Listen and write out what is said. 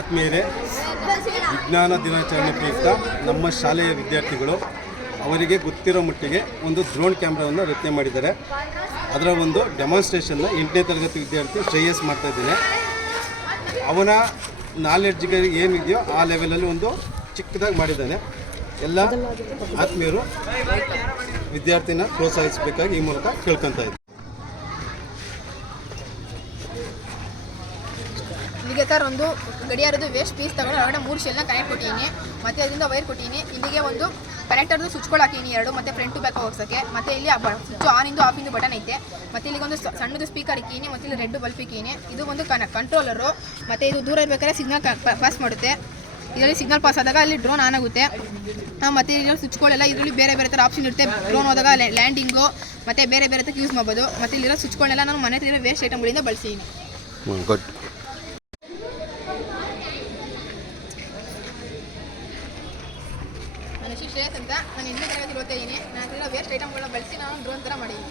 ಆತ್ಮೀಯರೇ, ವಿಜ್ಞಾನ ದಿನಾಚರಣೆ ಪ್ರಯುಕ್ತ ನಮ್ಮ ಶಾಲೆಯ ವಿದ್ಯಾರ್ಥಿಗಳು ಅವರಿಗೆ ಗೊತ್ತಿರೋ ಮಟ್ಟಿಗೆ ಒಂದು ಡ್ರೋನ್ ಕ್ಯಾಮ್ರಾವನ್ನು ರಚನೆ ಮಾಡಿದ್ದಾರೆ. ಅದರ ಒಂದು ಡೆಮಾನ್ಸ್ಟ್ರೇಷನ್ನ 8ನೇ ತರಗತಿ ವಿದ್ಯಾರ್ಥಿ ಶ್ರೇಯಸ್ ಮಾಡ್ತಾಯಿದ್ದಾನೆ. ಅವನ ನಾಲೆಡ್ಜ್ಗೆ ಏನಿದೆಯೋ ಆ ಲೆವೆಲಲ್ಲಿ ಒಂದು ಚಿಕ್ಕದಾಗಿ ಮಾಡಿದ್ದಾನೆ. ಎಲ್ಲ ಆತ್ಮೀಯರು ವಿದ್ಯಾರ್ಥಿನ ಪ್ರೋತ್ಸಾಹಿಸಬೇಕಾಗಿ ಈ ಮೂಲಕ ಕೇಳ್ಕೊತಾ ಇದ್ದಾರೆ. ಇಲ್ಲಿಗೆ ಸರ್ ಒಂದು ಗಡಿಯಾರದ್ದು ವೇಸ್ಟ್ ಪೀಸ್ ತಗೊಂಡು ಹೊರಗಡೆ 3 ಶೆಲ್ನ ಕನೆಕ್ಟ್ ಕೊಟ್ಟಿದ್ದೀನಿ, ಮತ್ತು ಅದರಿಂದ ವೈರ್ ಕೊಟ್ಟಿದ್ದೀನಿ. ಇಲ್ಲಿಗೆ ಒಂದು ಕನೆಕ್ಟರ್ದು ಸ್ವಿಚ್ಗಳು ಹಾಕಿದ್ದೀನಿ 2, ಮತ್ತು ಫ್ರಂಟ್ ಟು ಬ್ಯಾಕ್ ಹೋಗ್ಸೋಕ್ಕೆ. ಮತ್ತು ಇಲ್ಲಿ ಸ್ವಿಚ್ ಆನಿಂದು ಆಫಿಂದು ಬಟನ್ ಐತೆ. ಮತ್ತು ಇಲ್ಲಿಗೆ ಒಂದು ಸಣ್ಣದು ಸ್ಪೀಕರ್ ಇಕ್ಕೀನಿ, ಮತ್ತು ಇಲ್ಲಿ ರೆಡ್ ಬಲ್ಪ್ ಇಕ್ಕೀನಿ. ಇದು ಒಂದು ಕಂಟ್ರೋಲರು, ಮತ್ತು ಇದು ದೂರ ಇರಬೇಕಾದ್ರೆ ಸಿಗ್ನಲ್ ಪಾಸ್ ಮಾಡುತ್ತೆ. ಇದರಲ್ಲಿ ಸಿಗ್ನಲ್ ಪಾಸ್ ಆದಾಗ ಅಲ್ಲಿ ಡ್ರೋನ್ ಆನ್ ಆಗುತ್ತೆ. ಮತ್ತು ಇಲ್ಲಿ ಸ್ವಿಚ್ಗಳೆಲ್ಲ ಇದರಲ್ಲಿ ಬೇರೆ ಬೇರೆ ಥರ ಆಪ್ಷನ್ ಇರುತ್ತೆ. ಡ್ರೋನ್ ಹೋದಾಗ ಲ್ಯಾಂಡಿಂಗು ಮತ್ತು ಬೇರೆ ಬೇರೆ ಥರ ಯೂಸ್ ಮಾಡ್ಬೋದು. ಮತ್ತು ಇಲ್ಲಿರೋ ಸ್ವಿಚ್ಗಳನ್ನೆಲ್ಲ ನಾನು ಮನೆ ಹತ್ರ ವೇಸ್ಟ್ ಐಟಮ್ಗಳಿಂದ ಬಳಸಿದ್ದೀನಿ. ಗುಡ್. ನಾನು ಶ್ರೇಯಸ್ ಅಂತ, ನಾನು 8ನೇ ತರಗತಿ ಓದ್ತಾ ಇದ್ದೀನಿ. ನಾನು ಹತ್ರ ವೇಸ್ಟ್ ಐಟಮ್ಗಳನ್ನ ಬಳಸಿ ನಾನು ಡ್ರೋನ್ ಥರ ಮಾಡಿದ್ದೀನಿ.